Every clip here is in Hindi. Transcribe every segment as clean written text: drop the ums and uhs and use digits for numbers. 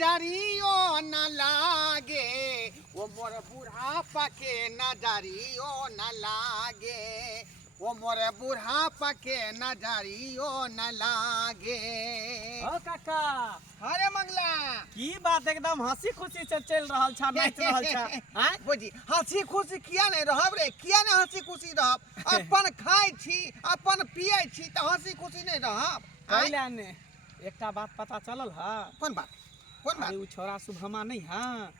नजरियो न लागे, वो मोर बुढ़ापा के नजरियो न लागे, वो मोर बुढ़ापा के नजरियो न लागे। ओ काका, अरे मंगला की बात एकदम हंसी खुशी से चल रहल छा, नाच रहल छा। हैं बोजी हंसी खुशी किया नहीं रहब रे, किया नहीं हंसी खुशी रहब? अपन खाई छी, अपन पिए छी तो हंसी खुशी नहीं रहब? पहले ने एकटा बात पता चलल है। कौन बात? कौन बात? अरे उ छोरा शुभमा नहीं है?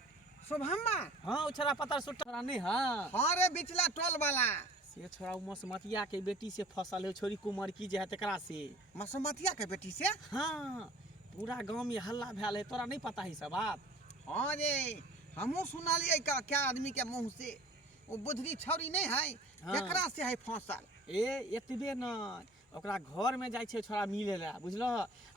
शुभम्मा? हाँ उ छोरा पता सुटरा नहीं है? हाँ रे बिचला टोल वाला। से छोरा उ मसमतिया के बेटी से फसल है, छोरी कुमार की जे है तकरा से। मसमतिया के बेटी से? हाँ पूरा गांव में हल्ला भैल है, तोरा नहीं पता है सब बात? हाँ रे हमहू सुनालिए क्या आदमी के मुंह से, वो बुधरी छौरी नहीं है हाँ। केकरा से है फसल? एतबे न ओकरा घर में जाय छै छोरा मिले ला, बुझल?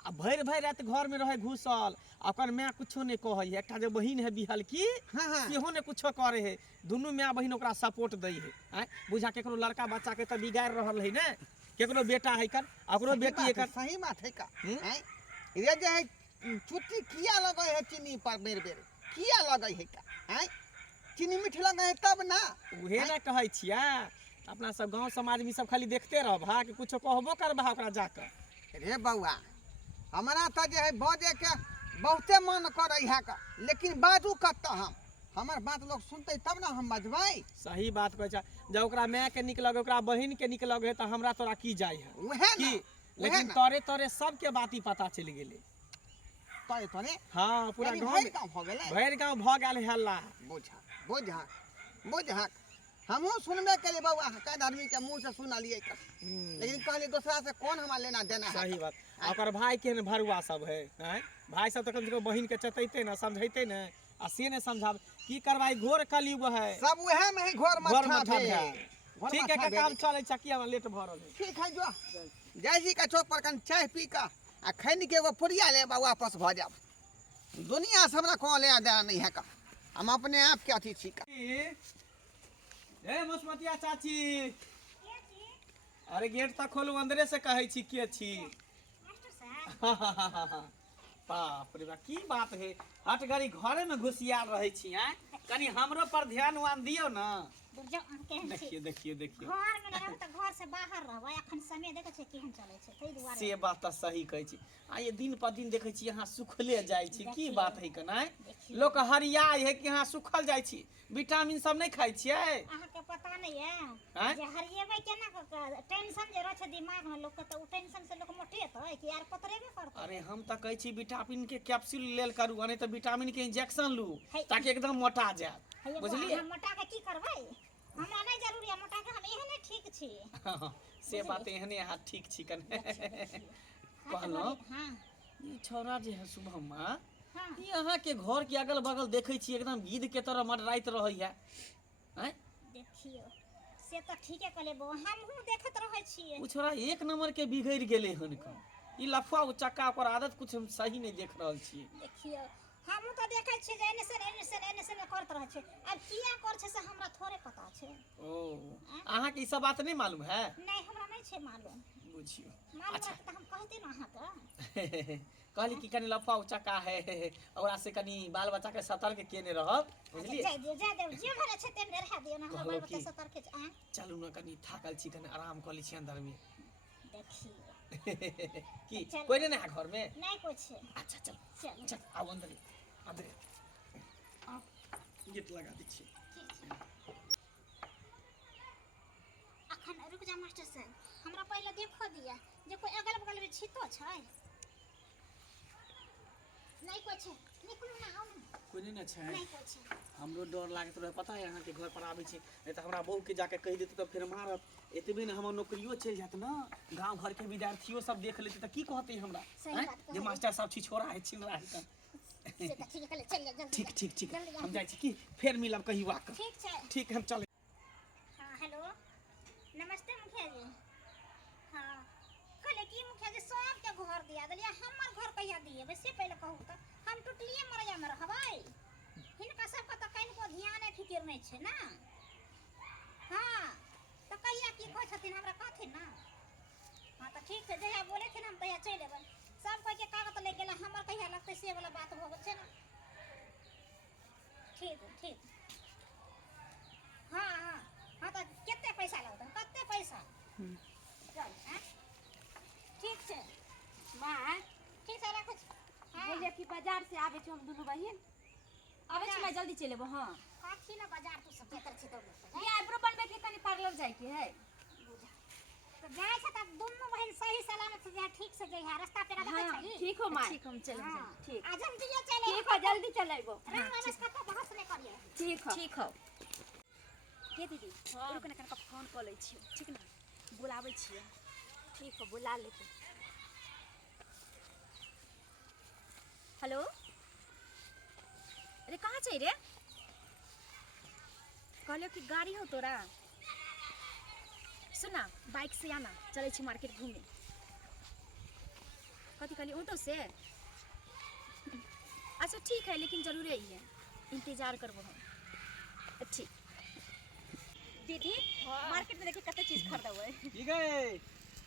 आ भर भर रात घर में रहे घुसल, ओकर माँ कुछो नहीं कहे है। एकटा जे बहिन है बिहल की, हाँ हाँ सेहो ने कुछो करे है। दुनू माँ बहिन ओकरा सपोर्ट दै है। आय बुझा केकरो लड़का बच्चा के त बिगाड़ रहल है ने, केकरो बेटा है कर, ओकरो बेटी है कर। सही बात है का? हैं? रे जे है चुट्टी किया लगे है चीनी पर बेर बेर, किया लगे है का? हैं? चीनी मीठ लगे है तब ना? उहे ना कहै छिया, अपना सब गांव समाज में सब खाली देखते रह भा कि कुछो कहबो कर भा ओकरा जाकर। रे बउआ हमारा तो जे है बजे के बहुते मन करे है का, लेकिन बाजू कत हम, हमार बात लोग सुनते तब ना हम बजबै। सही बात कहै छ। जब ओकरा माँ के निक लगे, ओकरा बहिन के निक लगे त हमरा तोरा की जाय है उहे ना की? लेकिन तोरे तोरे सबके बात ही पता चल गेले। तोरे तोरे हाँ पूरा यानी गांव भइल गाँव हो गेलै। भर गांव भ गेल हल्ला। बुझा बुझा बुझा हमहू सुनबे केलिए बउआ, कई आदमी के मुंह से सुनलिए का, लेकिन कहली दूसरा से कौन हमारा लेना देना है? सही बात। ओकर भाई के भरुआ सब है, हैं? भाई सब तो कम से कम बहिन के चतैते न, समझैते न, आ से ने समझाब की करवाई। घोर कलयुग है, सब उहे में ही घोर घोर मथा मथा भेल। भेल। ठीक है का काम चले चकिया में लेट भ रहल है। ठीक है जो जैसी का चौक पर कन चाय पी का आ खैनी के एगो पुड़िया ले बा वापस भ जाब। दुनिया से हमरा को ले देना नहीं है का, हम अपने आप के अथी छी का। ए मसमतिया चाची, अरे गेट तक खोलू, अंदरे से कहै छी के छी? बाप रे बाप की बात है, हट घड़ी घरे में घुसियाल रहे छी। हैं कनी हमरो पर ध्यान वान दियो ना। देखिए देखिए देखिए घर में रहब त घर से बाहर रहब, एखन समय देखे छै केहन चलै छै, तै दुआरे से बात तो सही कहै छी। आ ये दिन पर दिन देखै छी यहाँ सुखले जाइ छी, की बात है कना? लोक हरियाई है कि यहाँ सुखल जाइ छी। विटामिन सब नहीं खाई छियै? अहाँ के पता नहीं है हैं? जे हरियेबै केना क टेंशन जे रहै छै दिमाग में लोक के, त उ टेंशन से लोक मोटेतै कि यार पतरेबे करतै। अरे हम तो कहै छी विटामिन के कैप्सूल लेल करू, नहीं तो विटामिन के इंजेक्शन लू, है। ताकि एकदम मोटा जाए। बुझलिए? हम मोटा के की करबै? हमरा नहीं जरूरी है मोटा के, हम एहने ठीक छी। से बात एहने यहाँ ठीक छी कने। कहलौं हां ई छोरा जे है शुभमा, हां ई अहाँ के घर के अगल बगल देखै छी एकदम गिद्ध के तरह मडराइत रहै है। हैं देखियो से त ठीके कहले बो, हमहू देखत रहै छियै। उ छोरा एक नंबर के बिगड़ गेले हन का। ई लफुआ उचक्का ओकर आदत कुछ हम सही नहीं देख रहल छी। देखियो हमहू त देखै छियै जे एने से करत रहै छै, अब किया कर छै से हमरा थोड़े पता छै। ओ अहाँ के ई सब बात नहीं मालूम है? नहीं हमरा नहीं छै मालूम। बुझियो मालूम अच्छा। रहत त हम कहते न अहाँ के। कहली कि कनी लफुआ उचक्का है, ओकरा से कनी बाल बच्चा के सतर्क केने रहब। बुझलिए? जाय दियो जे घरे छै तेने रह दियो ना, हमर कहलो बच्चा कि- सतर्क छै। आ चलू ना कनी थाकल छी, कनी आराम कर ली छी अंदर में। देखियो की चल। कोई नहीं है घर में? नहीं कुछ है। अच्छा चल चल चल आओ अंदर अंदर गेट लगा दी छी। ठीक छै। अखन रुक जा मास्टर साहब, हमरा पहले देखो दिया जे कोई अगल बगल में छितो छै। नहीं कुछ है, निकलू ना आउ ना। कोई नहीं ना छै? नहीं कुछ है। हमरो डर लागत रहे, पता है यहाँ के घर पर आवे छी, नहीं तो हमरा बहू के जाके कह देते तो फिर मारत। एतबे ने हमर नौकरियो चल जात ना, गांव घर के विद्यार्थियों सब देख लेते तो की कहते हमरा? सही हैं? बात जे कहलियै। मास्टर साहब छी छोरा है छिनरा है त। से त ठीक है, चल जा जल्दी। ठीक ठीक ठीक जल्दी हम आ। जाय छी की फिर मिलब कहीं वाक। ठीक छै। ठीक हम चले। हाँ हेलो नमस्ते मुखिया जी। हाँ कहले कि मुखिया जी सबके घर दिया दिलिए, हमर घर कहिया दिए से पहले कहू त। हम टुटलिए मरैया में रहबै, हिनका सबके त कनिको ध्याने फिकिर नहीं छै ना। हाँ त कहिया की कहै छथिन हमरा कहथिन ना। हाँ त ठीक छै, जहिया बोले थे हम तहिया चलि एबै। सब कोई के कागज ले गेला, हमर कहिया लगतै से वाला बात हो छै ना। ठीक हाँ हाँ हाँ तो कितने पैसा लगता कितने पैसा चल हाँ ठीक है माँ ठीक है रखो हाँ बोलिए कि बाजार से आवे हम दुनू बहिन आवे छी मैं जल्दी चलेबो हां काठी ना बाजार तू सब बेहतर छी तो ये आइब्रो बनबे के कनी पार्लर जाय के है तो जाए छ तब दोनों बहन सही सलामत से जा ठीक से जाए रास्ता पे रखा हाँ छै ठीक हो माँ ठीक हम चलेंगे ठीक आ जल्दी ये चले ठीक हो जल्दी चलेबो राम नमस्कार तो बहस नहीं करिए ठीक हो के दीदी रुक ना कनका फोन क लै छी ठीक ना बुलाबै छी ठीक हो बुला लेते हेलो अरे कहाँ छै रे कहलियो कि गाड़ी हो तोरा सुना बाइक से आना चले छी मार्केट घूमे कथी कहली ऑटो से अच्छा ठीक है लेकिन जरूर ही है इंतजार करबो हम ठीक दीदी मार्केट में देखिए कते चीज खरीदबै की गए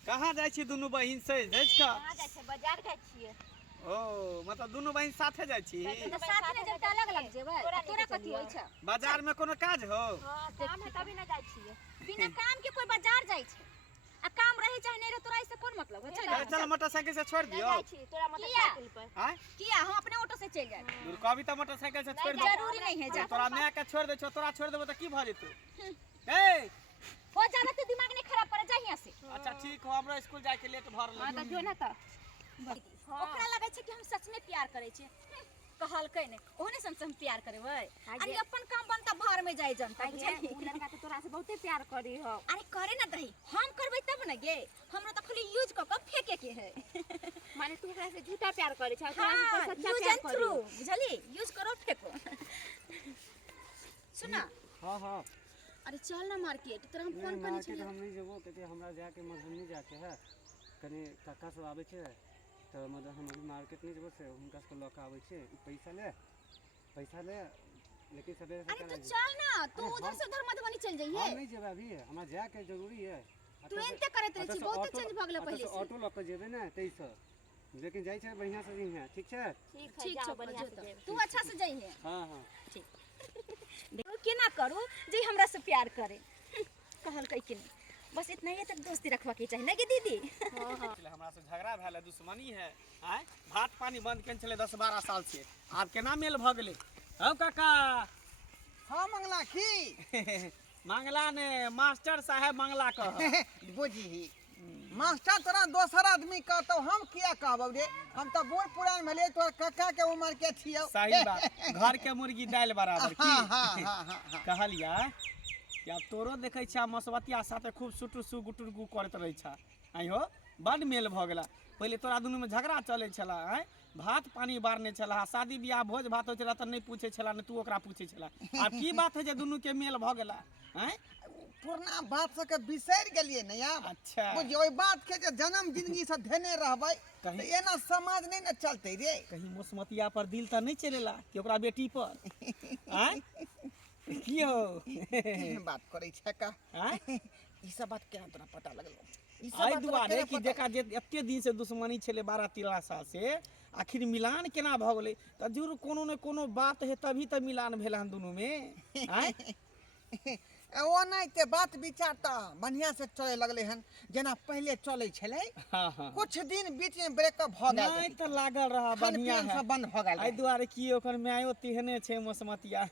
कहाँ जाइ छी दुनू बहिन से भेज का कहाँ जाइ छै बाजार जाइ छियै ओ मतलब दुनू बहिन साथे जाइ छी तो साथ में जब अलग अलग जेबै तोरा कथी होइ छै बाजार में कोनो काज हो हां काम है तभी ना जाइ छियै बिना काम के कोई बाजार जाइ छै आ काम रहे चाहे नहीं रहे तोरा इससे कोन मतलब है चल मोटरसाइकिल से छोड़ दियो तोरा मोटरसाइकिल पर हां किया हम अपने ऑटो से चल जाए दूर कभी तो मोटरसाइकिल से छोड़ दे जरूरी नहीं है जा तोरा मैं के छोड़ दे छो तोरा छोड़ देबो त की भ जेतौ ए हो जाना तू दिमाग नहीं खराब करे जा यहां से अच्छा ठीक हो हमरो स्कूल जाए के लेट भर हां ले त जो ना त ओकरा लगे छै कि हम सच में प्यार करे छी कहलकै ने ओहने संग हम प्यार करबै अरे अपन काम बनता बाहर में जाई जनता बुझली उ लड़का तो तोरा से बहुते प्यार करी हो अरे करे ना दही हम करबै तब ना गे हमरा तो खाली यूज क के फेंके के है माने तू एकरा से झूठा प्यार करे छ तोरा से सच्चा प्यार करी बुझली यूज करो फेंको सुना हाँ हाँ अरे चल ना मार्केट तोरा हम फोन करनी मार्केट छी हम नहीं जेबो कहते हमरा जाके मधुबनी जाके है कने काका सब आवे छे तो मतलब हम अभी मार्केट नहीं जेबो से हुनका से लक आवे छे पैसा ले लेकिन सवेरे से अरे तो चल ना तू उधर से उधर मधुबनी चल जाइए हम नहीं जेबे अभी हमरा जाके जरूरी है तू एनते करत रही छी बहुत चेंज भ गेले पहले से ऑटो लक जेबे ना तेइस लेकिन जाई छे बढ़िया से जइहे ठीक छे ठीक है बढ़िया से तू अच्छा से जाइए हाँ हाँ ठीक देखो केना करू जे हमरा से प्यार करे कहलकै कि नहीं बस इतना ही तक दोस्ती रखवा के चाहिए ना कि दीदी हमरा से झगड़ा भेल दुश्मनी है आय भात पानी बंद केन चले 10-12 साल से आब केना मेल भ गेले हौ काका हाँ मंगला की मंगला ने मास्टर साहब मंगला कह बुझी मास्टर तोरा दोसर आदमी कहतो हम किया कहबो रे हम तो बूढ़ पुरान भले तोर काका के उम्र के छियो सही बात घर के मुर्गी दाल बराबर की हाँ हाँ हाँ हाँ कहलिया कि अब तोरो देखै छा मसवतिया साथे खूब सुटू सु गुटुर गु करत रहै छा आई हो बड मेल भ गेला पहले तोरा दुनू में झगड़ा चले छला आय भात पानी बारने छला शादी बियाह भोज भात होय छला त नहीं पूछे छला न तू ओकरा पूछे छला अब की बात है जे दुनू के मेल भ गेला आय पुरना बात सब के बिसर गेलिए न यार अच्छा बुझी ओई बात के जे जन्म जिंदगी से धेने रहबै त एना समाज नहीं न चलते रे कहीं मसमतिया पर दिल त नहीं चलेला कि ओकरा बेटी पर आय की हो बात करे छै का आय ई सब बात केना तोरा पता लगलो ई आई दुआरे कि देखा जे एते दिन से दुश्मनी छले 12-13 साल से आखिर मिलान केना भ गेलै त जरूर कोनो ने कोनो बात है तभी त मिलान भेला हम दोनों में आय ओ नहीं ते बात विचार त बढ़िया से चले लगले हन जेना पहले चले छले हां हां कुछ दिन बीच में ब्रेकअप भ गेल नहीं त लागल रहा बढ़िया है सब बंद भ गेल आई दुआरे की ओकर मायो तिहने छै मसमतिया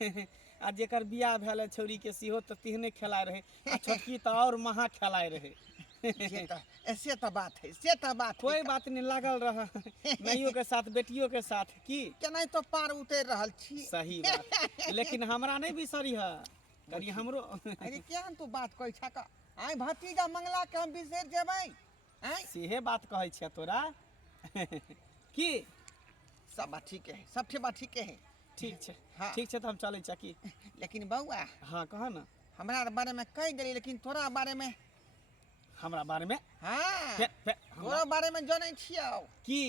आ जेकर बियाह भेल छौरी के सिहो त तिहने खेलाय रहे आ छोटकी त और महा खेलाय रहे ऐसे तो बात है से तो बात कोई बात नहीं लागल रहा माइयों के साथ बेटियों के साथ की केना तो पार उतर रहल छी सही बात लेकिन हमरा नहीं बिसरी है करी हमरो अरे केहन तू बात कहै छ का आइ भतीजा मंगला के हम बिसर जेबै आइ सेहे बात कहै छ तोरा की सब बात ठीक है सब बात ठीक है ठीक छै हाँ। ठीक छै त हम चलै छ की लेकिन बउआ हां कह ना हमरा बारे में कह देली लेकिन तोरा बारे में हमरा बारे में हाँ हमरा तोरा बारे में जानै छियौ की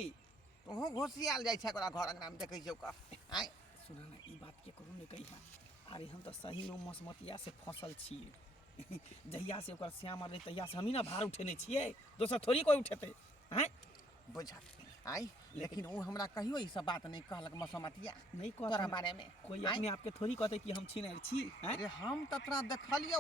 तू घोसियाल जाइ छै ओकरा घर अंगना में देखै छौ का आइ सुन ना ई बात के करू ने कहिया अरे हम तो सही नो मसमतिया से फसल छी जहिया से ओकर श्याम रहे तहिया से हम ही ना भार उठेने छिए दोसर थोड़ी कोई उठेते हैं बुझा आइ लेकिन वो हमरा कहियो ई सब बात नहीं कहलक मसमतिया नहीं तोरा कहता बारे में। कोई आँय? अपने आपके थोड़ी कहते कि हम छीने छी हैं? अरे हम तो तोरा देखलियो,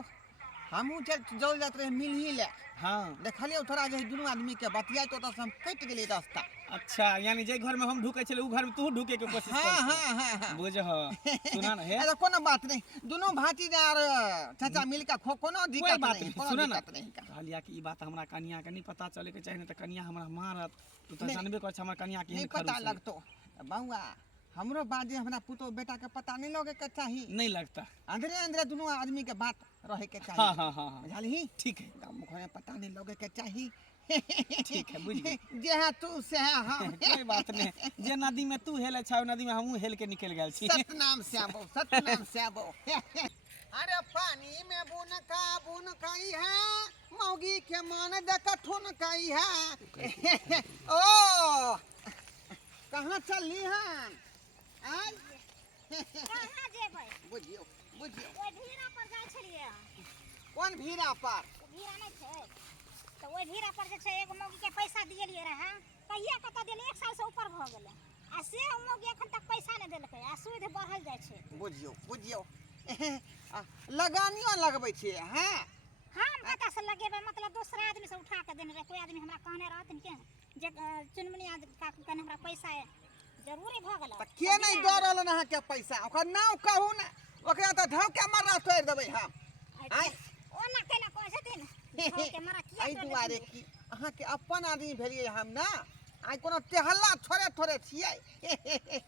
हमहूँ जल जात रहे मिल ही ले, हाँ देखलियो थोड़ा जे दुनू आदमी के बतिया तो हम कट गेली रास्ता। अच्छा यानी जे घर में हम ढुके छले उ घर में तू ढुके के कोशिश हाँ कर हाँ हाँ हाँ बुझ सुना ना हे अरे कोनो बात नहीं, दोनों भातीजा और चाचा मिल के कोनो कोई दिक्कत बात नहीं, नहीं कोनो सुना ना दिक्कत नहीं का। कहलिया कि ई बात हमरा कन्या के नहीं पता चले के चाहिए, नहीं तो कन्या हमरा मारत। तू तो नहीं। जानबे कर छ हमर कन्या के नहीं पता लगतो बउआ, हमरो बात जे हमरा पुतो बेटा के पता नहीं लगे के चाहिए, नहीं लगता। अंदरे अंदरे दोनों आदमी के बात रहे के चाहिए। हाँ हाँ हाँ हाँ बुझाली ठीक है गाँव मुख में पता नहीं लगे के चाहिए। ठीक है बुझ गए। जे है तू से है हम। कोई बात नहीं, जे नदी में तू हेले छ नदी में हमहू हेल के निकल गेल छी। सतनाम श्यामो, सतनाम श्यामो। अरे पानी में बुन कई है, मौगी के मन देख ठुन कई है। ओ कहाँ चलली हैं? आय कहाँ जेबै? बुझियो बुझियो ओइ भीड़ा पर जाइ छलियै। कौन भीड़ा पर? ओ भीड़ा नहीं छै तो ओइ भीड़ा पर जे छै एगो मौगी के पैसा दिएलियै रहे, कहिया कत देले, 1 साल से ऊपर भ गेलै आ से मौगी एखन तक पैसा नहीं देलकै आ सूद बढ़ल जाइ छै। बुझियो बुझियो लगानियो लगबै छियै हैं? हम कतऽ से लगेबै, मतलब दोसरा आदमी से उठा के देने रहे, कोई आदमी हमरा कहने रहथिन के जे चुनमुनी काकू कने हमरा पैसा जरूरी भ गेल। त के नहीं दऽ रहलन अहाँ के पैसा? ओकर नाम कहू ना, ओकरा त धौके मर्रा तोड़ि देबै हम। आय ओना केना कहै छथिन के मरा किया एहि दुआरे कि अहाँ के अपन आदमी भेलियै हम ना, आइ कोनो तेहल्ला थोड़े थोड़े छियै।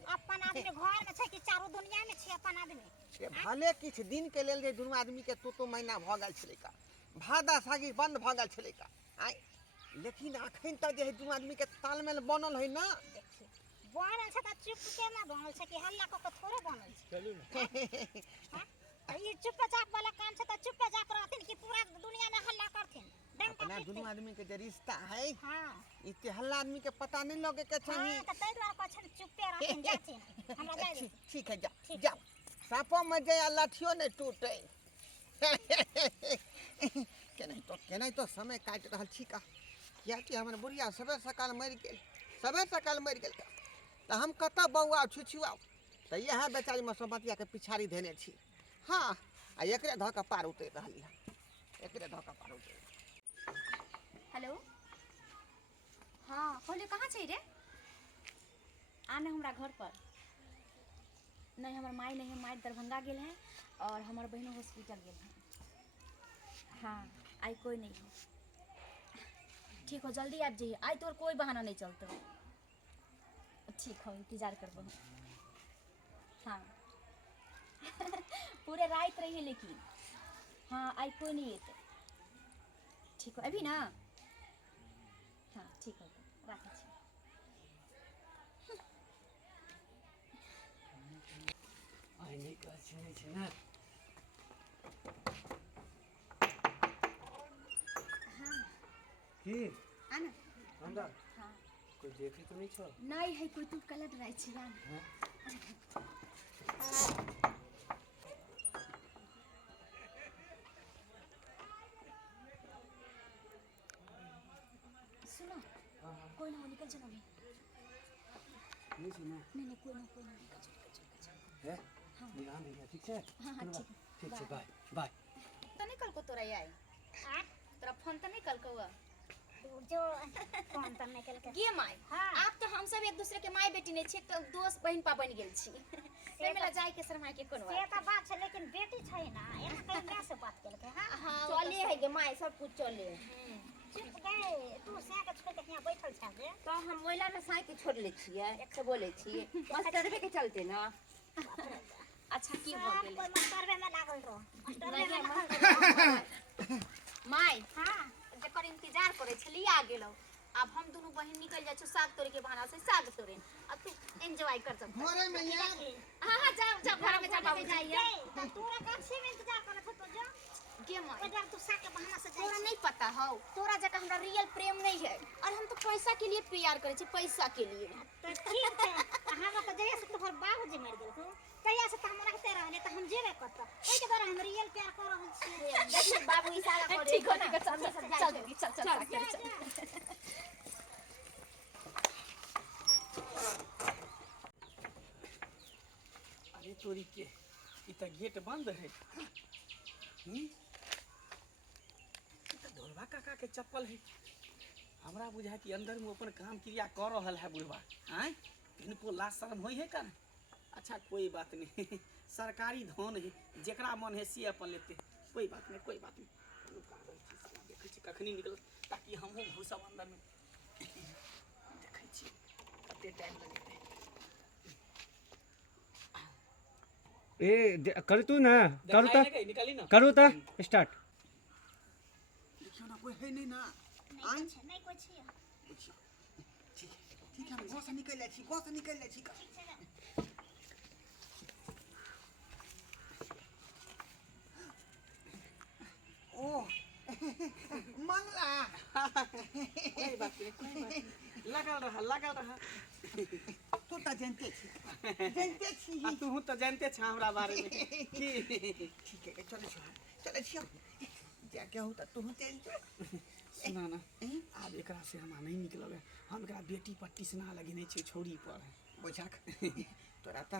अपन आदमी घर में छै कि चारू दुनिया में छै अपन आदमी? भले किछु दिन के लेल जे दुनू आदमी के तू महीना भ गेल छलै का, भादा सागी बंद भ गेल छलै का, आय लेकिन अखन तक जे दुनू आदमी के तालमेल बनल है ना। बनल छै त चुप के ना बनल छै कि हल्ला क के थोड़े बनल छै। चलू ना ये चुपचाप वाला काम छै त चुपचाप रहथिन कि पूरा दुनिया में हल्ला करथिन, डंका अपना दुनू पीटथिन। आदमी के जे रिश्ता है, हां ई तेहल्ला आदमी के पता नहीं लगे के चाहिए। हां त तै द्वारा कहै छै चुपे रहथिन, जाथिन हमरा जाय दे। ठीक है जा जा, सापो में जे लठियो नहीं टूटे। केनाई तो समय काट रहल छी का, किया कि हमर बुढ़िया सबेर सकाल मरि गेल, सबेर सकाल मरि गेल त हम कतऽ बौआ छुछुआ, त यह बेचारी मसमतिया के पिछाड़ी देने छी। हाँ आ एकरे धऽ के पार उतरि रहली है, एकरे धऽ के पार उतरि। हेलो हाँ कहले कहाँ छै रे? आने हमरा घर पर। नहीं हमर माई नहीं है, माई दरभंगा गेल है और हमर बहनों हॉस्पिटल गेल है। हाँ आई कोई नहीं हो। ठीक हो जल्दी आबि जाइए, आई तोर कोई बहाना नहीं चलते। ठीक हो इंतजार करबो। हाँ पूरे रात रहिए लेकिन। हाँ आई कोई नहीं एते। ठीक हो अभी ना? हाँ ठीक हो राखै छी। आइ नहीं कहै छै ना की आना अंदर हाँ कोई देखे तो नहीं छो? नहीं है कोई, तू कलर रहे छी यार। सुनो कोई ना हो, निकल चलो अभी। नहीं छो ना नहीं कोई ना निकल चलो। है ध्यान नहीं है, ठीक है? हाँ हाँ ठीक ठीक है बाय बाय। तो नहीं कल को तोरा आई आ तोरा फोन तो नहीं कल को हुआ जो कौन त नहीं केलकै गे माई। हाँ। आप तो हम सब एक दूसरे के माई बेटी नहीं छी, तो दोस्त बहन पा बन गेल छी। से मेला जाय के शर्मा के कोन से बात? त बात छै लेकिन बेटी छै ना, एना कहीं मैं से बात केलकै। हां हां चले है गे माई, सब कुछ चले। चुप गए तू से के छोड़ के यहाँ बैठल छ जे। तो हम मोइला में साइकिल छोड़ ले छिए, एक से बोले छिए मास्टरवे के चलते ना। अच्छा की हो सब गेल कोई मास्टरवे में लागल रहो, मास्टरवे में लागल। माई? हां जकर इंतजार करे छली आ गेलो। अब हम दोनों बहन निकल जाए साग तोड़े के बहाना से साग तोड़े। अब तू एंजॉय कर सकता। घरे में या हां हां जाओ जाओ घर में जा बाबू जाइए। तोरा कछे में इंतजार करत हो तो जो गे माई ओदर तू साग के बहाना से तोरा जाई। नहीं पता हो, तोरा जगह हमरा रियल प्रेम नहीं है और हम तो पैसा के लिए प्यार करे छी, पैसा के लिए। तो ठीक है, हमरा तो जइया से तोहर बाबूजी मर गेल हो, तइया से त हम रहते रहले त हम जेबे करत। ओइ के बारे हम रियल प्यार कर रहल छी। देखिए बाबू इशारा करे। ठीक है चल चल चल चल चल। चोरी के ई त गेट बंद है। ई त ढोलवा काका के चप्पल है। हमरा बुझा कि अंदर में अपन काम क्रिया कर रहल है बुढ़वा। आय इनको लाज शर्म होई है का? अच्छा कोई बात नहीं सरकारी धन है जेकरा मन है से अपन लेते। कोई बात नहीं कोई बात नहीं। देखै छी कखनी निकल ताकि हमहूँ घुसब अंदर में। देखै छी कते टाइम लगेतै। करू तू ना करू देखाई तो लगे, निकाली ना। करू तो स्टार्ट। देखियो ना कोई है नहीं ना। नहीं कुछ नहीं कुछ है। ठीक है हम गाँव से निकल जाइ छी गाँव से निकल जाइ छी का। ठीक है ना ओ मंगला कोई बात नहीं कोई बात नहीं। लगल रहा। तू तो जानते छी आ तू तो जानते छ हमरा बारे में। की ठीक है चलो छियो जाके हो त तू चल जो। सुना ना अब एकरा से हमरा नहीं निकलब है। हम एकरा बेटी पट्टी से ना लगेने छी छोरी पर। बुझाक तोरा त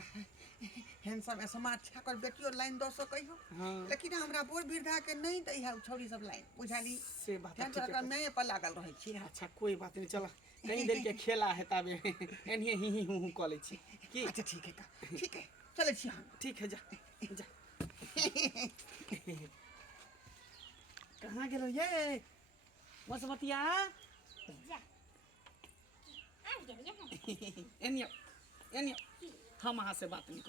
हैंडसम स्मार्ट छाकर बेटियो लाइन 200 कहियो। हाँ लेकिन हमरा बोर वृद्धा के नहीं दई है छोरी सब लाइन बुझाली। से बात ध्यान ठीक तोरा है। मैं पर लागल रहै छी। अच्छा कोई बात नहीं चला कहीं देर के खेला है तबे एनिए ही हूँ कॉल छी की। अच्छा ठीक है चलो छियो। ठीक है जा जा। कहाँ गेलो ये मसमतिया? जा आ गया एनियो हम अहाँ से बात नहीं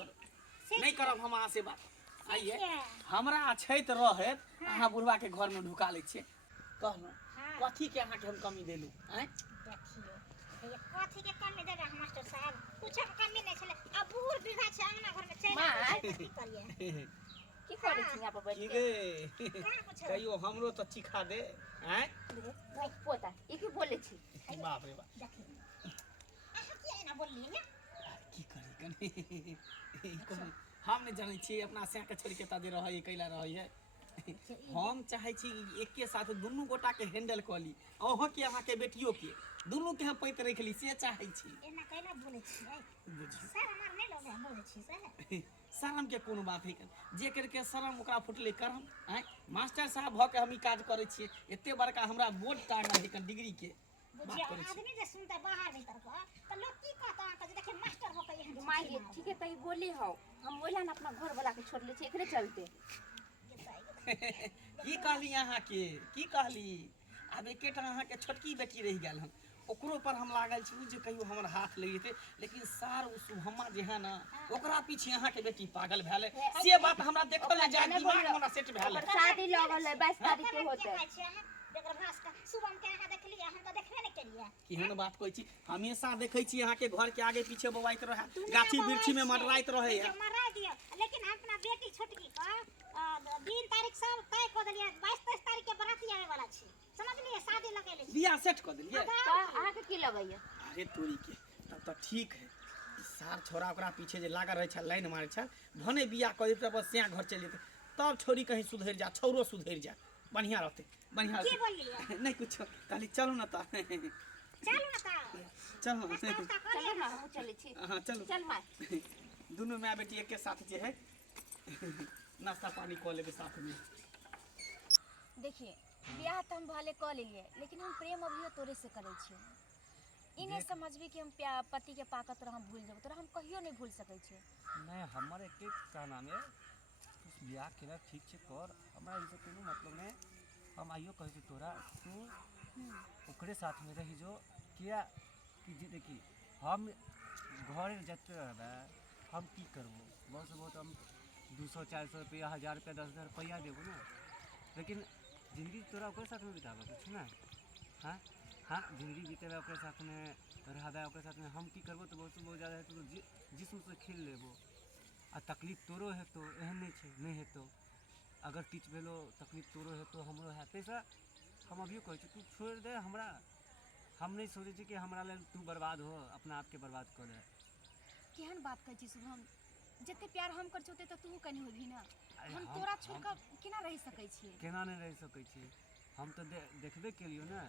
करब हम अहाँ से बात। आइए हमरा छैत रहे अहाँ बुढ़वा के घर में ढुका ले छिए कहलहुँ कथी के अहाँ के हम कमी देलू। आय देखियो ये कथी के कमी देगा मास्टर साहब कुछ कमी नहीं छले अब बूढ़ विवाह छै अंगना घर में चल माँ। की करिए की करे छी यहाँ पर बैठ की के? गे कहां कुछ कहियो हमरो तो चिखा दे। आय देख पोता ई की बोले छी? बाप रे बाप देखियो अहाँ की ना बोलली ने की करी कनी हम नहीं जाने छी अपना से के छोड़ के ता दे रही कैला रही है। हम चाहे छी एके साथ दुनू गोटा के हैंडल कर ली अहों के अहाँ के बेटियों के दुनू के हम पैत रख ली से चाहे छी। एना कैला बोले छियै बुझी सर हमार नहीं लगे बोले छी सर शर्म के कोनो बात है जे करके शर्म ओकरा फुटले करम। आय मास्टर साहब भ के हम ई काज करे छिए एते बड़का हमरा बोर्ड टांगल है डिग्री के बुझिए आदमी जे सुनता बाहर भीतर का तो लोग की कहता है कि देखे मास्टर हो के यहाँ माँ ये ठीक है कहीं बोली हो हम बोला ना अपना घर वाला के छोड़ ले छी एकरे चलते। की कहली अहाँ के की कहली अब एकेटा अहाँ के छोटकी बेटी रह गेल हन ओकरो पर हम लागल छी जे कहियो हमर हाथ लग जेते लेकिन सार उ शुभम्मा जे है ना ओकरा पीछे अहाँ के बेटी पागल भेल है से बात हमरा देखल ना जाय दिमाग में हमरा सेट भेल है। शादी लगल है 22 तारीख के होते। जकर भास का शुभम के अहाँ देखलिए हम तो देखबे नहीं करिए केहन बात कहै छी हमेशा देखै छी अहाँ के घर के आगे पीछे बवाइत रहे गाछी बिरछी में मडराइत रहे है। मरा दियो लेकिन अपना बेटी छोटकी का दिन तारीख सब तय कर दिलिए 22-23 तारीख के बराती आवे वाला छी समझलिए शादी लगेले छी बियाह सेट कर देलिए। का आहा के की लगैया? अरे तोरी के तब तो ठीक है सार छोरा ओकरा पीछे जे लागल रहे छ लाइन मारे छ भने बियाह कर देते बस से घर चल जेते तब छोरी कहीं सुधर जा छौरो सुधर जा बढ़िया रहते बढ़िया की रहते। बोलिए नहीं कुछ खाली चलो ना ता चलो ना ता चलो चलो ना हम चले छी। हाँ चलो चल माँ दोनों माँ बेटी एक के साथ जे है नाश्ता पानी कऽ लेबै साथ में। देखिए ब्याह तो हम भले कऽ लेलिए लेकिन हम प्रेम अभियो तोरे से करे छियै। ई नहीं समझबी कि हम पति के पाकत रह हम भूल जेबै तोरा हम कहियो नहीं भूल सकै छियै। नहीं हमारे एक कहना में उस ब्याह केना ठीक छे कर हमरा इसे कोनो मतलब नहीं हम आइयो कहे छी तोरा तू ओकरे साथ में रही जो किया कि जे देखी हम घर जते रहबे हम की करबो बहुत से बहुत हम 200-400 रुपया 1000 रुपया 10,000 रुपया देबो ना लेकिन जिंदगी तोरा ओकरे साथ में बिताबे कुछ ना। हाँ जिंदगी बीतेबे ओकरे साथ में रहबे ओकरे साथ में हम की करबो तो बहुत से बहुत ज़्यादा तो जिस्म से खेल लेबो आ तकलीफ तोरो है तो एहन नहीं है तो अगर किछ भेलो तकलीफ तोरो है तो हमरो है तैसे हम अभियो कहै छी तू छोड़ दे हमरा हम नहीं सोचे छी कि हमरा लेल तू बर्बाद हो अपना आप के बर्बाद कर ले। केहन बात कहै छी शुभम जते प्यार हम कर छोते त तू कनी होभी ना अरे हम तोरा छोड़ के केना रह सकै छी। केना नहीं रह सकै छी हम तो देखबे केलियो ना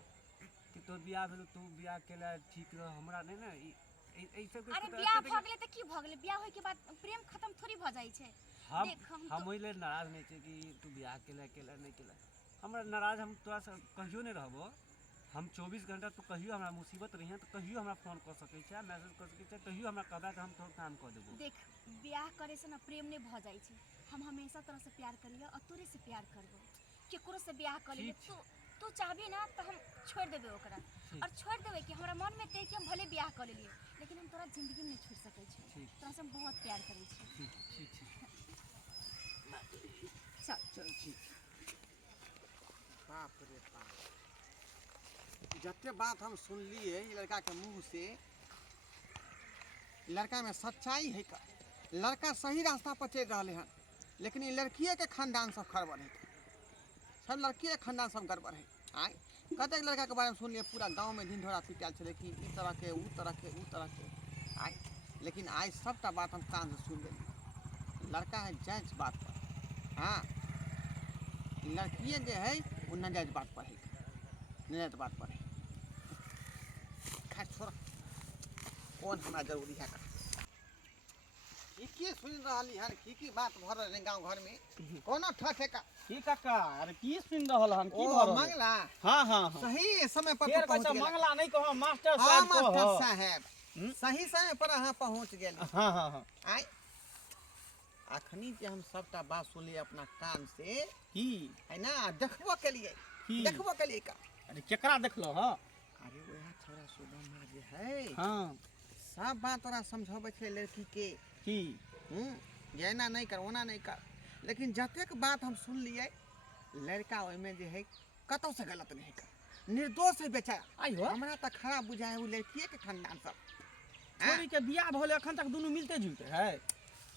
कि तोर बियाह भेलो तू बियाह केला ठीक रह हमरा नहीं ना ई सब अरे बियाह भ गेलै त की भ गेलै बियाह होय के बाद प्रेम खत्म थोड़ी भ जाइ छै देख हम ओइले नाराज नहीं छे कि तू बियाह केला नहीं केला हमरा नाराज हम तोरा से कहियो नहीं रहबो हम 24 घंटा तू कहियो हमरा मुसीबत रही तो कहियो हमरा फोन कर सकै छै मैसेज कर सकै छै कहियो हमरा कहबा कि हम तोर काम कर देबो देख बियाह करे से ना प्रेम नहीं भ जाइ छै हम हमेशा तोरा से प्यार करियो और तोरे से प्यार करबो केकरो से बियाह कर ले तू चाहबी ना तो हम छोड़ देबे ओकरा और छोड़ देबे कि हमरा मन में ते कि हम भले बियाह कर लेलिए लेकिन हम तोरा जिंदगी में नहीं छोड़ सकै छी तोरा से हम बहुत प्यार करै छी ठीक चल ठीक बाप रे बाप जते बात हम सुनलिए ई लड़का के मुंह से लड़का में सच्चाई है का लड़का सही रास्ता पर चल रहा है लेकिन ये लड़किए के खानदान सब गड़बड़ है सब लड़किए के खानदान सब गड़बड़ है आय कतेक लड़का के बारे में सुनलिए पूरा गांव में ढिंढोरा पिटाल चले कि ई तरह के ऊ तरह के आय लेकिन आज सबटा बात हम कान से सुन लेली लड़का है जायज बात पर हाँ लड़किए जो है वो नाजायज बात पर है नाजायज बात पर है खैर छोड़ कौन हमरा जरूरी है की सुन रही है की बात भ रहे गांव घर में कोनो ठठे का की काका अरे की सुन रहल हन की ओ भर मंगला हां हां सही समय पर फेर पहुंच कैसे गेल मंगला नहीं कहो मास्टर हाँ साहब को मास्टर साहब सही समय पर अहाँ पहुंच गेल हां हां हां आय अखनी जे हम सबटा बात सुनलिए अपना कान से की है ना देखबो के लिए का अरे केकरा देखलो ह अरे वह छोरा सुदामा जे है हां सब बात तोरा समझावे छै लड़की के की जे एना नहीं कर ओना नहीं कर लेकिन जतेक बात हम सुन लिए लड़का ओइमे जे है कतौ से गलत नहीं कर निर्दोष है बेचारा आइयो हमरा त खराब बुझाए वो लड़किए के खानदान सब छोरी के बियाह भले अखन तक दुनु मिलते जुलते है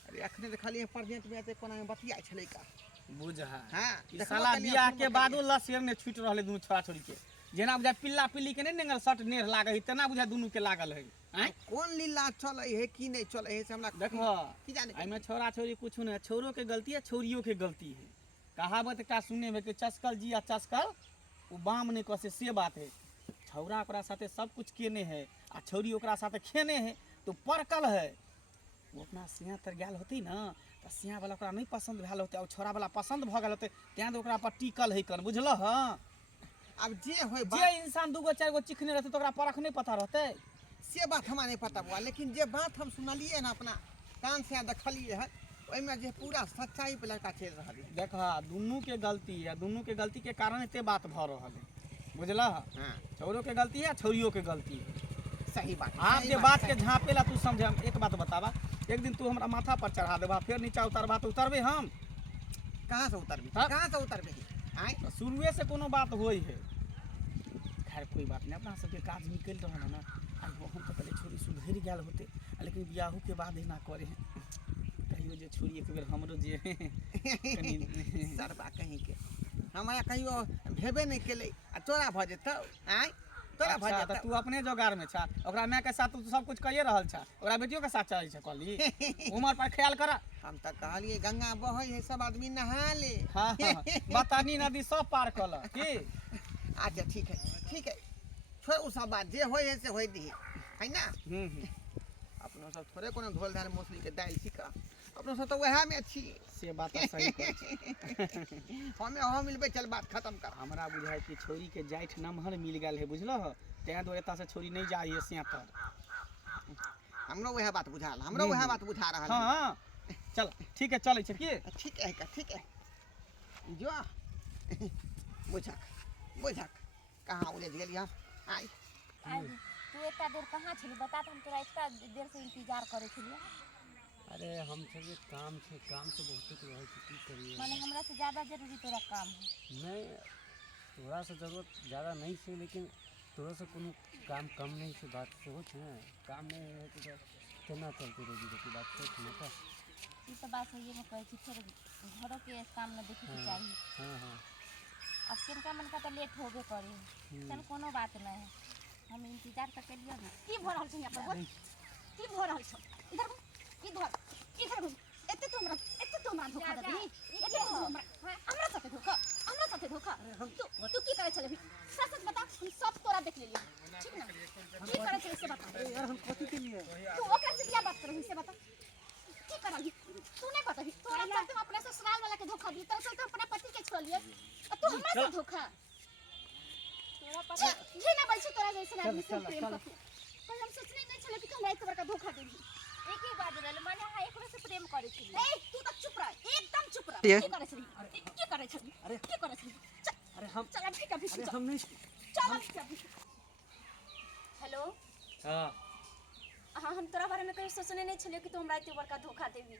अरे अखने त खाली प्रेजेंट में एते कोना में बतिया छले का बुझा हां ई साला बियाह के बादो लसेर ने छूट रहले दुनु छोरा छोरी के जेना बुझा पिल्ला पिल्ली के नहीं नेंगल शर्ट नेर लागे है तना बुझा दुनु के लागल है कौन लीला चले है की नहीं चले है से हमरा देखो की जाने एमे छोरा छोरी कुछ नहीं छोरो के गलती है छोरियों के गलती है कहावत का सुने में कि चस्कल जी या चस्कल वो बाम नहीं कसे से बात है छौरा ओकरा साथे सब कुछ केने है आ छोरी ओकरा साथे खेने है तो परकल है वो अपना सिया तर गेल होती ना तो सिया वाला ओकरा नहीं पसंद भेल होते और छोरा वाला पसंद भ गेल होते त्या तो ओकरा पर टिकल है कर बुझल ह अब जे होय जे इंसान दूगो चार गो चिखने रहते तो ओकरा परख नहीं पता रहते से बात हमरा नहीं पता हुआ लेकिन जे बात हम सुनलिए ना अपना कान से देखलिए है ओइमे जे पूरा सच्चाई पे लड़का चल रहा है देखा दुनू के गलती है दुनू के गलती के कारण एते बात भ रहल है बुझला हां छोरो के गलती है छोरियों के गलती है सही बात आप जे बात के झापेला तू समझे हम एक बात बतावा एक दिन तू हमरा माथा पर चढ़ा देबा फिर नीचा उतरबा तो उतरबे हम कहां से उतरबे हाँ? कहां से उतरबे आय तो शुरुए से कोनो बात होई है खैर कोई बात नहीं अपना सबके काज निकल रहल है ना हम तो पहले छोरी सुधर गेल होते लेकिन बियाह के बाद ही ना करे हैं कहियो जे छोरी एक बेर हमरो जे कनी सरबा कहीं के हमरा कहियो भेबे नहीं केले आ तोरा भ जेतौ आय तोरा भ अच्छा, जेतौ तू अपने जोगार में छा ओकरा माय के साथ तू सब कुछ कइए रहल छा ओकरा बेटियों के साथ चलै छै कहली उमर पर ख्याल कर हम त कहलिए गंगा बहै है सब आदमी नहा ले हां बतानी नदी सब पार कल की अच्छा ठीक है छोड़ उ सब बात जे होय है से होय दी है ना अपनो सब थोड़े कोनो धोल धार मछली के दाल छिका अपनो सब तो वह में छी से बात सही कहै हम मिलबे चल बात खत्म कर हमरा बुझाय कि छोरी के जाइठ नमहर मिल गेल है बुझलो तें दो एता से छोरी नहीं जाई है सिया पर हमरो वह बात बुझाल हमरो वह बात बुझा रहल हां चल ठीक है चलै छै की ठीक है जो बुझक कहाँ उलझ गेली हम आई तू इतना देर कहाँ छली बता तो हम तोरा इतना देर से इंतजार करे छलिए अरे हम सब काम से बहुत रहे की करिए माने हमरा से ज्यादा जरूरी तोरा काम है नहीं तोरा से जरूरत ज़्यादा नहीं से लेकिन तोरा से कोनो काम कम नहीं से बात सोच है काम नहीं है तो केना चलते रोजी रोटी बात सोच ना तो ई तो बात है ये मैं कहै छी फिर घरों के काम में देखे के चाहिए हाँ अब किनका मन का तो लेट होबे करे चल कोनो बात नहीं है हम इंतजार कर के लियो की भ रहल छै यहाँ पर की भ रहल छै इधर इधर इधर एते तुम एते हमरा धोखा दे एके हमरा साथे धोखा तू की करे छले सच सच बता हम सब तोरा देख लेलियो ठीक ना की करे छले से बता यार हम कथी के लिए तू ओकरा से क्या बात करही से बता की करही तू नहीं बताही तोरा चलते अपने ससुराल वाला के धोखा दी तोरा चलते अपने पति के छोड़ लिए और तू हमरा से धोखा तोरा पता ये ना बोल तोरा जैसे आदमी से प्रेम कर पर हम सोचने नहीं छले कि हमरा एक बार का धोखा देबी एक ही बात रहल माने हां एकरो से प्रेम करे छी ए तू तो चुप रह एकदम चुप रह ये- की करे छली की करे छली अरे- की करे छली अरे हम चल अभी कभी अरे हम नहीं चल अभी हेलो हां हां हम तोरा बारे में कहीं सोचने नहीं छलियो कि तू हमरा इतने बड़का धोखा देबी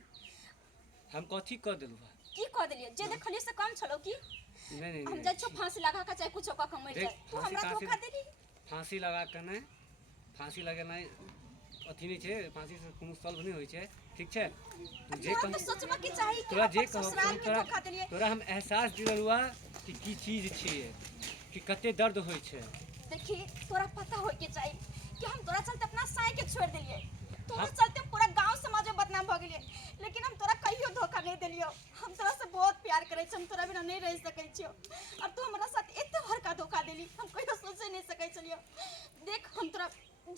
हम कथी कर देलु बा की कह देलियो जे देखलियो से कम छलो की नहीं हम जा छो फांसी लगा के चाहे कुछ का कम मर देख, जाए तू फांसी हमरा कहाँ से- धोखा देली फांसी लगा के नहीं फांसी लगेना अथी नहीं छे फांसी से कोनो सॉल्व नहीं होई छे ठीक छे तू जे तोरा तो कह सोचबा की चाहिए कि तोरा जे अपन कहो ससुराल के धोखा देलिए तोरा हम एहसास दिलरुआ कि की चीज छिए कि कते दर्द होई छे देखी तोरा पता होय के चाहिए कि हम तोरा चलते अपना साय के छोड़ देलिए तोरा हम- चलते पूरा गांव समाज में बदनाम भ गेलिए लेकिन हम तोरा कहियो धोखा नहीं देलियो हम तोरा से बहुत प्यार करे छी हम तोरा बिना नहीं रह सकै छियो और तू हमरा साथ एते बड़का धोखा देली हम कहियो सोचे नहीं सकै छलियो देख हम तोरा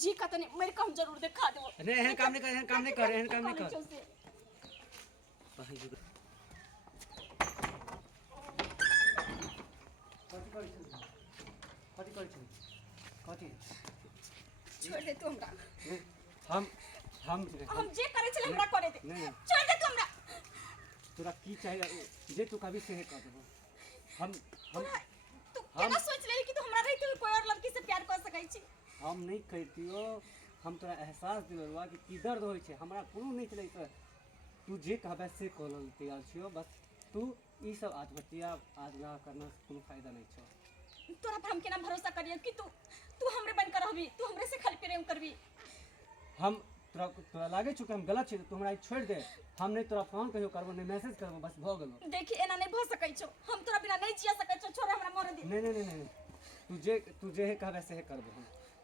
जी का तने मर के हम जरूर देखा देबो नहीं एहन काम नहीं कर एहन काम नहीं कर एहन काम नहीं कर कर कहीं जुग कथी करै छी कथी छोड़ दे तू हमरा नहीं, हम हम जे करे छले हमरा करे दे नहीं, नहीं। छोड़ दे तू हमरा तोरा की चाहिए जे तू कभी से कर देबो हम तू केना सोच लेली कि तू हमरा रहिते हुए कोई और लड़की से प्यार कर सकै छी हम नहीं कहतियो हम तोरा एहसास दिलरुआ कि की दर्द होई छे हमरा कोनो नहीं चलै त तू जे कहबे से कहल तैयार छियो बस तू ई सब आज बतिया आज विवाह करना से कोनो फायदा नहीं छो तोरा पर हम केना भरोसा करियो कि तू हमरे बन कर रहबी तू हमरे से खाली प्रेम करबी हम तोरा लागे छु कि हम गलत छी तू हमरा ई छोड़ दे हम नहीं तोरा फोन कहियो करबो नहीं मैसेज करबो बस भ गेलो देखी एना नहीं भ सकै छो हम तोरा बिना नहीं जिया सकै छो छोड़ हमरा मर दे नहीं नहीं नहीं नहीं तू जे है कहबे से करबो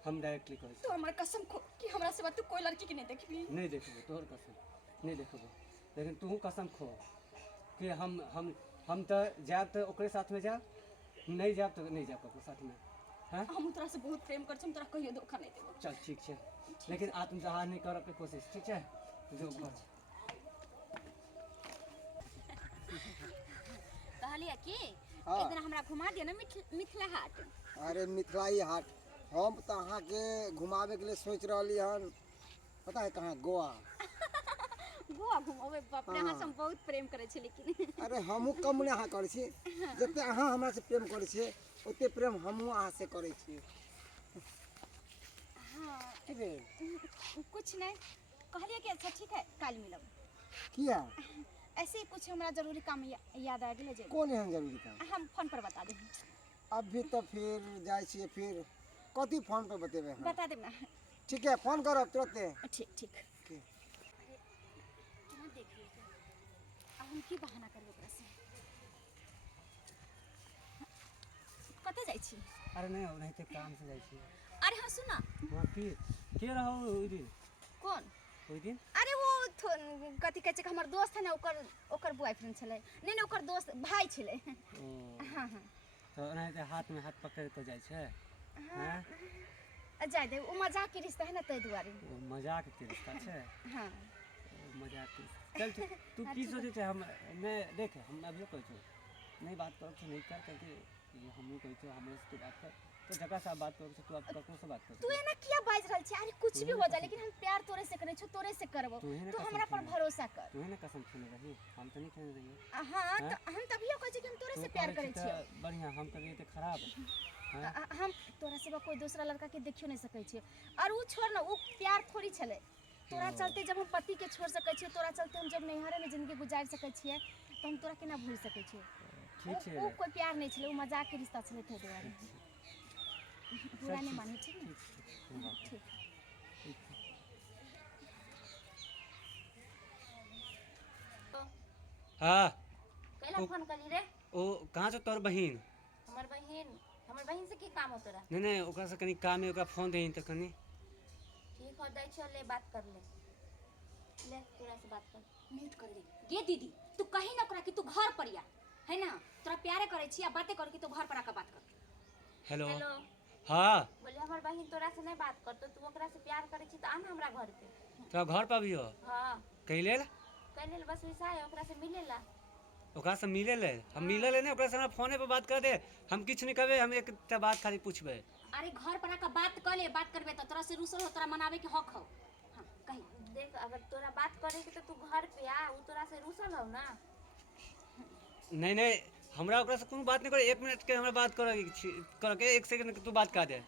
हम डायरेक्टली कहै छी तू हमरा कसम खो कि हमरा से तू कोई लड़की के नहीं देखबी नहीं देखबो तोहर कसम नहीं देखबो लेकिन तू कसम खो कि हम तो जाब तो ओकरे साथ में जा नहीं जाब तो नहीं जाब ओकरे साथ में हैं हम तोरा से बहुत प्रेम कर छी हम तोरा कहियो धोखा नहीं देबो चल ठीक है लेकिन आत्मदाह नहीं करब के कोशिश ठीक है जो कर कहलिए कि हाँ। एक दिन हमरा घुमा दिया ना मिथिला हाट अरे मिथिलाई हाट हम तो अहाँ के घुमावे के लिए सोच रही हन पता है कहाँ गोवा गोवा घुमावे बाप रे हाँ। हां हम बहुत प्रेम करे छी लेकिन अरे हमहूँ कम नहीं अहाँ करै छी जते अहाँ हमरा से प्रेम करै छियै ओते प्रेम हमहूँ अहाँ से करै छी हां की भेल कुछ नहीं कहलिए कि अच्छा ठीक है कल मिलब किया ऐसे ही कुछ हमरा जरूरी काम याद आ गेल जे कोन एहन जरूरी काम हम फोन पर बता देब अभी तो फिर जाइ छियै फिर कथी फोन पर बतेबै हम बता देब ना ठीक है फोन करब तुरंते ठीक ठीक ठीक। ना देखिए अब हम की बहाना करब ओकरा से कतऽ जाइ छी अरे नहीं ओनाहिते काम से जाइ छी अरे हाँ सुना वहाँ फिर के रहो ओइ दिन कौन ओइ दिन अरे वो कथी कहै छै कि हमर दोस्त है ना ओकर बॉयफ्रेंड छलै नहीं नहीं ओकर दोस्त भाई छलै ओ हाँ हाँ तो ओनाहिते हाथ में हाथ पकड़ के जाइ छै हैं जाय दे वो मजाक के रिश्ता है ना ताहि दुआरे ओ मजाक के रिश्ता छै हाँ ओ मजाक के चल ठीक तू की सोचे छै हम मैं देख हम अभी कहै छौ नहीं बात करब छै नहीं कर करके ये हमहू कहै छौ हमरे से तू बात कर तो जगह से बात करब छै तू अब ककरो से बात कर तू एना किया बाज रहल छी अरे कुछ भी हो जाए लेकिन हम प्यार तोरे से करे छो तोरे से करबो तू ही ना तू कसम हमरा पर खेले। भरोसा कर तू ही ना कसम खेले रही हम तो नहीं खेले रही हाँ तो हम तभियो कहै छी कि हम तोरे से प्यार करे छियो बढ़िया हम कभी तो खराब हैं हम तोरा सिवा कोई दूसरा लड़का के देखियो नहीं सकै छियो और ऊ छोड़ ना ऊ प्यार थोड़ी छले तोरा चलते जब हम पति के छोड़ सकै छियो तोरा चलते हम जब नैहरे में जिंदगी गुजार सकै छियै तो हम तोरा केना भूल सकै छियो ठीक छै ऊ कोई प्यार नहीं छले ऊ मजाक के रिश्ता छले थे दुआरे बुरा नहीं मानी ठीक है ठीक हाँ कैला फोन कली रे ओ कहाँ छ तोर बहिन हमर बहिन से की काम हो तोरा नहीं नहीं ओकरा से कनी काम है ओकरा फोन देही त कनी ठीक हो दै छो ले बात कर ले ले तोरा से बात कर। म्यूट कर दे। गे दीदी तू कहीं ना करा कि तू घर पर या है ना, तोरा प्यारे करे छी आ बातें कर कि तू घर पर आके बात कर। हेलो हेलो हाँ बोले हमर बहिन तोरा से नहीं बात कर तो तू ओकरा से प्यार करे छी त आन हमरा घर पे। तोरा घर पर भी हो हां कहीं ले कहले बस वैसा है ओकरा से मिलेला। ओकरा से मिले ले हम मिले ले ना ओकरा से हमरा फोने पे बात कर दे हम कुछ नहीं कहबे हम एक बात खाली पूछबे। अरे घर पर आके बात कर ले, बात करबे तो तोरा से रूसल हो, तोरा मनावे के हक हो। हां कही देख अगर तोरा बात करे के तो तू घर पे आ, उ तोरा से रूसल हो ना। नहीं नहीं हमरा ओकरा से कोनो बात नहीं करे 1 मिनट के हमरा बात कर के 1 सेकंड के तू बात कर दे।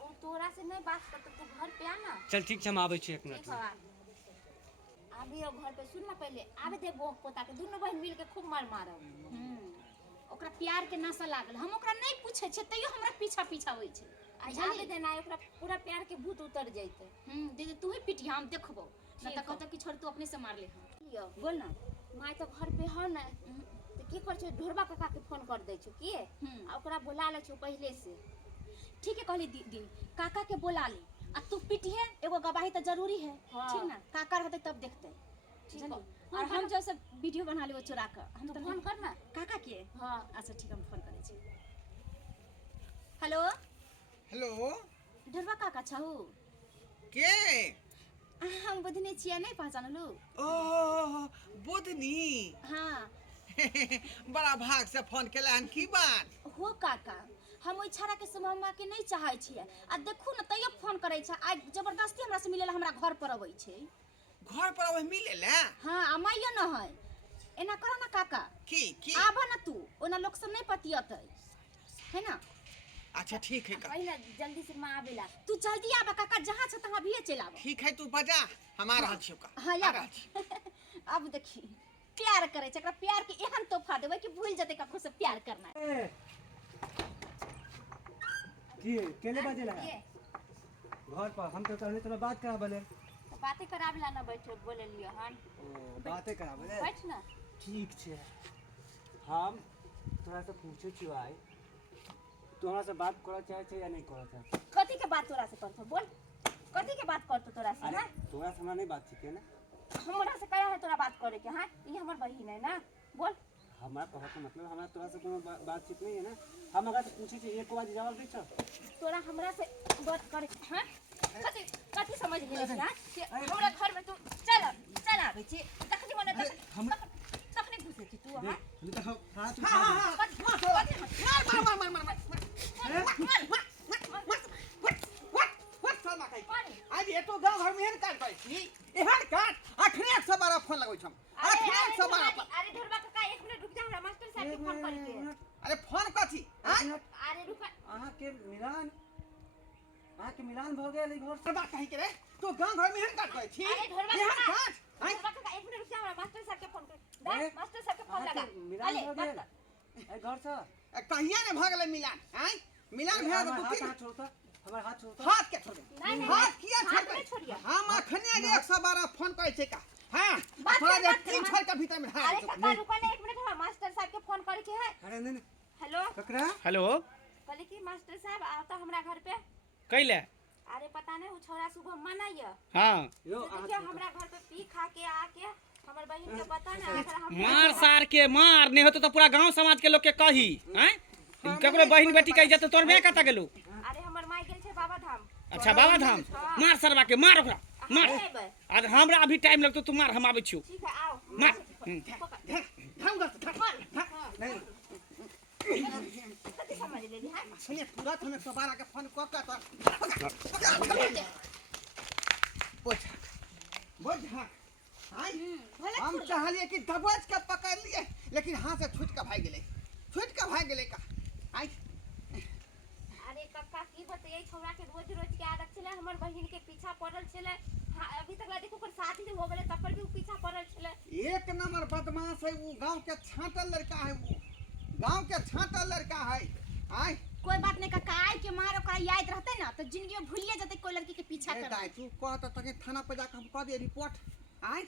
उ तोरा से नहीं बात कर तो तू घर पे आ ना। चल ठीक छै हम आबै छी 1 मिनट ठीक में। है अभी और घर पे सुन ना पहले आबे दे बो पोता के दोनों बहन मिल के खूब मार मारब। ओकरा प्यार के नशा लागल, हम ओकरा नहीं पूछे छे तैयो हमरा पीछा पीछा होई छे। आबे दे ना ओकरा पूरा प्यार के भूत उतर जइते। दीदी तू ही पिटिया हम देखबो ना ठीक त है। कहत कि छोड़ तू अपने से मार ले हम। लियो बोल ना। माय तो घर पे हो ना तो की कर छ ढोरबा काका के फोन कर दै छ की आ ओकरा बुला ले छ पहले से। ठीक है कहली दीदी काका के बुला ले आ तू पिटिए, एगो गवाही तो जरूरी है। हाँ। ठीक ना, काका रहते तब देखते। ठीक चलो। है। और हम जैसे वीडियो बना लेबो चुरा कर हम तो तो फोन कर ना। काका के। हां अच्छा ठीक हम फोन करै छी। हेलो हेलो ढरवा काका छहु? के हम बुझने छियै नहीं पहचानलु? ओ बुधनी हाँ बड़ा भाग से फोन केला हन की बात। हो काका हम ओइ छाड़ा के सममा के नहीं चाहै छियै आ देखू न तैयो फोन करै छै आ जबरदस्ती हमरा से मिलेला हमरा घर पर अबै छै। घर पर वही मिले ले हाँ अमाइयो न है एना करो ना काका की आबा ना तू ओना लोग से नहीं पतियतै है ना। अच्छा ठीक है का पहले जल्दी से मां आबेला। तू जल्दी आबा काका जहाँ छ तहाँ भी चल आबा। ठीक है तू बजा हमारा हाथ छुका। हाँ या अब देखी प्यार करे छै एकरा प्यार के एहन तोहफा देबै कि भूल जते कखो से प्यार करना। की केले बजेला ये घर पर हम तो कहले तोरा बात करा बोले तो बातें कराबेला ना बैठो बोले लियो हन ओ बातें करा बोले बैठ ना। ठीक छै हम तोरा से पूछे छी भाई तू हमरा से बात करऽ चाहे छै या नहीं करऽ चाहे? कथी के बात तोरा से करतो बोल कथी के बात करतो तोरा से अरे हां तोरा से हमरा नहीं बात छै ना हमरा से कया है तोरा बात करे के हां ई हमर बहिन है ना बोल। हमरा कहत मतलब हमरा तोरा से कोनो बातचीत नहीं है ना हम अगर से पूछे छी एक बार जवाब दे छ तोरा हमरा से बात करे हां कथी कथी समझ ले हां कि हमरा घर में तू चल आबे छी तखनी मने तखनी घुसे छी तू हां नहीं तो हाथ हाँ उठा दे आज ये तो गांव घर में हेन काट पाई छी एहन काट अखने 112 फोन लगबै छम अखने 112 अरे ढोरबा काका 1 मिनट रुक जा हमरा मास्टर साहब के फोन करे के। अरे फोन कथी अरे रुक अहाँ के मिलान भ गेल घर से बात कहि के रे तो गांव घर में हेन काट पाई छी अरे ढोरबा एहन काका काट ढोरबा काका 1 मिनट रुक जा हमरा मास्टर साहब के फोन कर अरे, दे मास्टर साहब के फोन लगा मिलान भ गेल बात ए घर से कहिया ने भ गेलै मिलान हैं मिलान भेल तो हाथ तू हाथ छोड़ तो हमार हाथ छोड़ तो हाथ के छोड़ नहीं, नहीं, हाथ किया हाथ छोड़ नहीं छोड़िए। हम अखने जे 112 फोन करे छै का हां बात थोड़ा कर, जे बात कर, 3 छोड़ के भीतर में अरे हाथ काका रुको ना 1 मिनट हमरा मास्टर साहब के फोन करे के है। अरे नहीं हेलो ककरा हेलो कहले कि मास्टर साहब आओ तो हमरा घर पे। कैले अरे पता नहीं वो छोरा सुबह मनाइए हाँ यो तो देखिए हमरा घर पे पी खा के आके हमर बहिन के बता ना अगर हम मार सार के मार नहीं होतो तो पूरा गांव समाज के लोग के कही हैं ककरो बहिन बेटी कहि जते तोर बे कता गेलू। अरे हमर माई गेल छै बाबा धाम। अच्छा बाबा धाम मार सरवा के मार ओकरा मार अबे आज हमरा अभी टाइम लगतो तू मार हम आबै छियो ठीक है आओ मार हम नहीं कथी समझ लेली हां सुनिए तुरंत हमें 112 के फोन क के बोझ हां हम चाहलिए कि दबोच के पकड़ लिए लेकिन हाथ से छूट के भाग गेले का आई अरे कक्का की बताइए छोरा के रोज रोज के आदत छले हमर बहिन के पीछा पड़ल छले। हां अभी तक देखो ओकर साथी से हो गेले तब पर भी उ पीछा पड़ल छले। एक नंबर बदमाश है वो गांव के छांटल लड़का है वो गांव के छांटल लड़का है आई कोई बात नहीं काका आई के मार ओकरा याद रहते ना तो जिंदगी में भूलिए जते कोई लड़की के पीछा ए कर। दाई तू कहत तके थाना पे जाके हम कह दे रिपोर्ट आई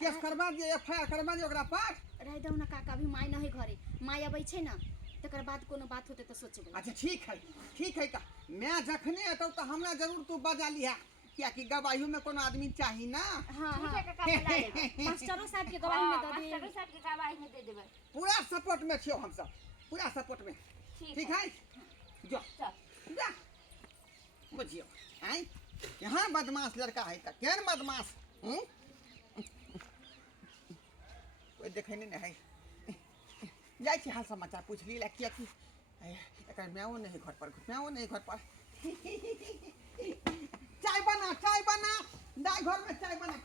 केस करवा दिए एफआईआर करवा दिए ओकरा पर रह दो ना काका अभी माय नहीं घरे माय अबै छै ना तकर बाद कोनो बात होते तो सोचबै। अच्छा ठीक है का मैं जखने एतौ तो हमरा जरूर तू बजा लिहा क्या कि गवाही में कोनो आदमी चाहिए ना। हाँ ठीक हाँ है काका ला लेबै मास्टरों साहब के गवाही में दे दी मास्टर साहब के गवाही में दे देबै पूरा सपोर्ट में छियो हम सब, पूरा सपोर्ट में। ठीक है जो चल जा बुझियो आई यहाँ बदमाश लड़का है त केहन बदमाश कोई देखे नहीं है। जाए छी हाल समाचार पूछ ली किया कि एकर मैओ नहीं घर पर, मैओ नहीं घर पर। चाय बना दाई घर में चाय बना